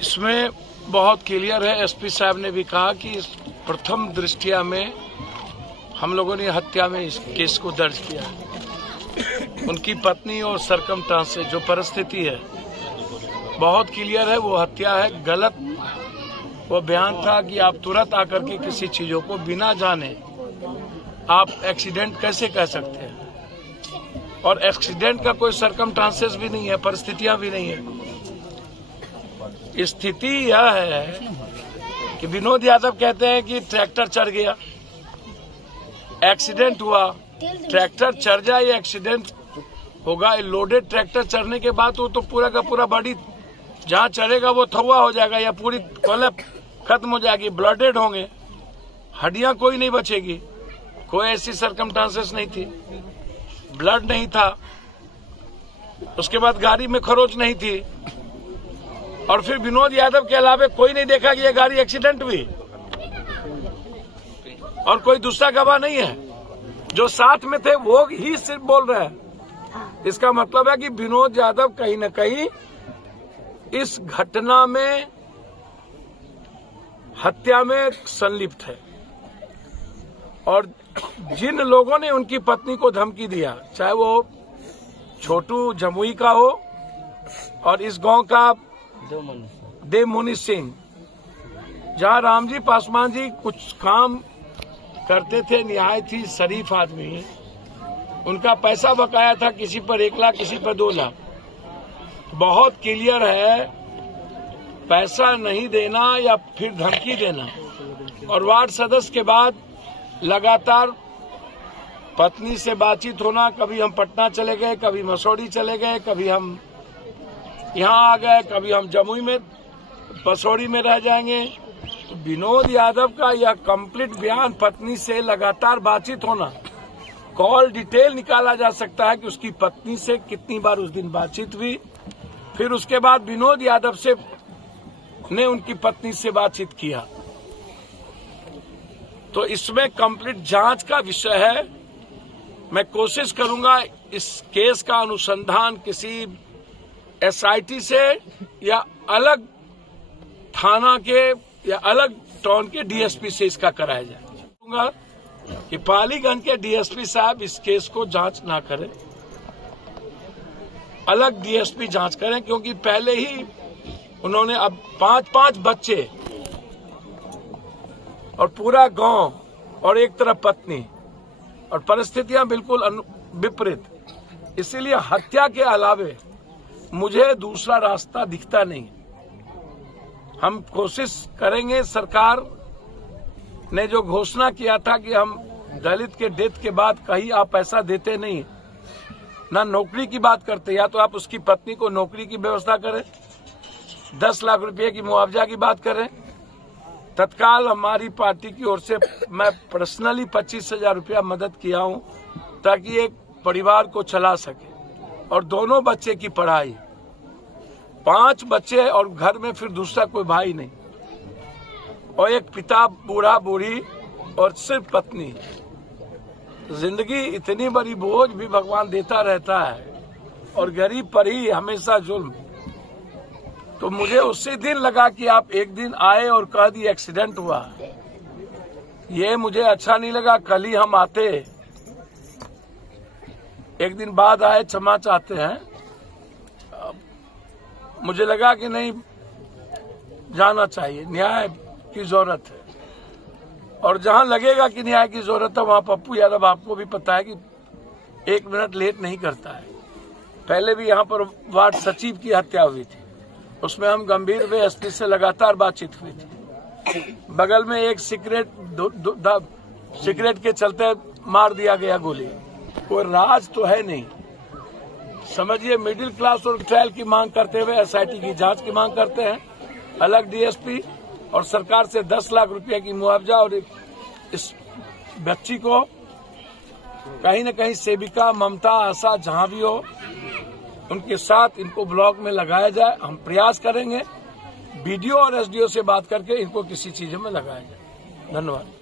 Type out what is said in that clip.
इसमें बहुत क्लियर है। एसपी साहब ने भी कहा कि प्रथम दृष्टिया में हम लोगों ने हत्या में इस केस को दर्ज किया है। उनकी पत्नी और सरकमस्टांस से जो परिस्थिति है बहुत क्लियर है, वो हत्या है। गलत वो बयान था कि आप तुरंत आकर के किसी चीजों को बिना जाने आप एक्सीडेंट कैसे कह सकते हैं, और एक्सीडेंट का कोई सरकमस्टांसेस भी नहीं है, परिस्थितियां भी नहीं है। स्थिति यह है कि विनोद यादव कहते हैं कि ट्रैक्टर चढ़ गया, एक्सीडेंट हुआ। ट्रैक्टर चढ़ जाए या एक्सीडेंट होगा, लोडेड ट्रैक्टर चढ़ने के बाद वो तो पूरा का पूरा बॉडी जहां चढ़ेगा वो थवा हो जाएगा या पूरी कोलैप खत्म हो जाएगी, ब्लडेड होंगे, हड्डियां कोई नहीं बचेगी। कोई ऐसी सरकमस्टांसेस नहीं थी, ब्लड नहीं था, उसके बाद गाड़ी में खरोच नहीं थी, और फिर विनोद यादव के अलावा कोई नहीं देखा कि ये गाड़ी एक्सीडेंट हुई, और कोई दूसरा गवाह नहीं है। जो साथ में थे वो ही सिर्फ बोल रहे हैं। इसका मतलब है कि विनोद यादव कहीं न कहीं इस घटना में, हत्या में संलिप्त है। और जिन लोगों ने उनकी पत्नी को धमकी दिया, चाहे वो छोटू जमुई का हो और इस गांव का देवमुनि सिंह, जहां रामजी पासवान जी कुछ काम करते थे, निहायत ही शरीफ आदमी, उनका पैसा बकाया था, किसी पर 1 लाख, किसी पर 2 लाख। बहुत क्लियर है, पैसा नहीं देना या फिर धमकी देना। और वार्ड सदस्य के बाद लगातार पत्नी से बातचीत होना, कभी हम पटना चले गए, कभी मसौड़ी चले गए, कभी हम यहाँ आ गए, कभी हम जमुई में पसौड़ी में रह जाएंगे। तो विनोद यादव का यह कंप्लीट बयान, पत्नी से लगातार बातचीत होना, कॉल डिटेल निकाला जा सकता है कि उसकी पत्नी से कितनी बार उस दिन बातचीत हुई, फिर उसके बाद विनोद यादव से ने उनकी पत्नी से बातचीत किया। तो इसमें कंप्लीट जांच का विषय है। मैं कोशिश करूंगा इस केस का अनुसंधान किसी एसआईटी से या अलग थाना के या अलग टाउन के डीएसपी से इसका कराया जाए। कि पालीगंज के डीएसपी साहब इस केस को जांच ना करें, अलग डीएसपी जांच करें, क्योंकि पहले ही उन्होंने अब 5-5 बच्चे और पूरा गांव और एक तरफ पत्नी, और परिस्थितियां बिल्कुल विपरीत। इसीलिए हत्या के अलावे मुझे दूसरा रास्ता दिखता नहीं। हम कोशिश करेंगे। सरकार ने जो घोषणा किया था कि हम दलित के डेथ के बाद कहीं आप पैसा देते नहीं, ना नौकरी की बात करते, या तो आप उसकी पत्नी को नौकरी की व्यवस्था करें, 10 लाख रुपए की मुआवजा की बात करें। तत्काल हमारी पार्टी की ओर से मैं पर्सनली 25,000 रुपया मदद किया हूं, ताकि एक परिवार को चला सके, और दोनों बच्चे की पढ़ाई। 5 बच्चे और घर में फिर दूसरा कोई भाई नहीं, और एक पिता, बूढ़ा बूढ़ी और सिर्फ पत्नी। जिंदगी इतनी बड़ी बोझ भी भगवान देता रहता है, और गरीब पर ही हमेशा जुल्म। तो मुझे उसी दिन लगा कि आप एक दिन आए और कह दी एक्सीडेंट हुआ, ये मुझे अच्छा नहीं लगा। कल ही हम आते, एक दिन बाद आए, क्षमा चाहते हैं। मुझे लगा कि नहीं, जाना चाहिए, न्याय की जरूरत है, और जहां लगेगा कि न्याय की जरूरत है वहां पप्पू यादव, आपको भी पता है कि 1 मिनट लेट नहीं करता है। पहले भी यहां पर वार्ड सचिव की हत्या हुई थी, उसमें हम गंभीर हुए, एसपी से लगातार बातचीत हुई थी। बगल में एक सिगरेट के चलते मार दिया गया गोली। कोई राज तो है नहीं, समझिए। मिडिल क्लास और ट्रायल की मांग करते हुए एसआईटी की जांच की मांग करते हैं, अलग डीएसपी, और सरकार से 10 लाख रुपए की मुआवजा, और इस बच्ची को कहीं न कहीं सेविका, ममता, आशा, जहां भी हो, उनके साथ इनको ब्लॉक में लगाया जाए। हम प्रयास करेंगे बीडीओ और एसडीओ से बात करके इनको किसी चीज में लगाया जाए। धन्यवाद।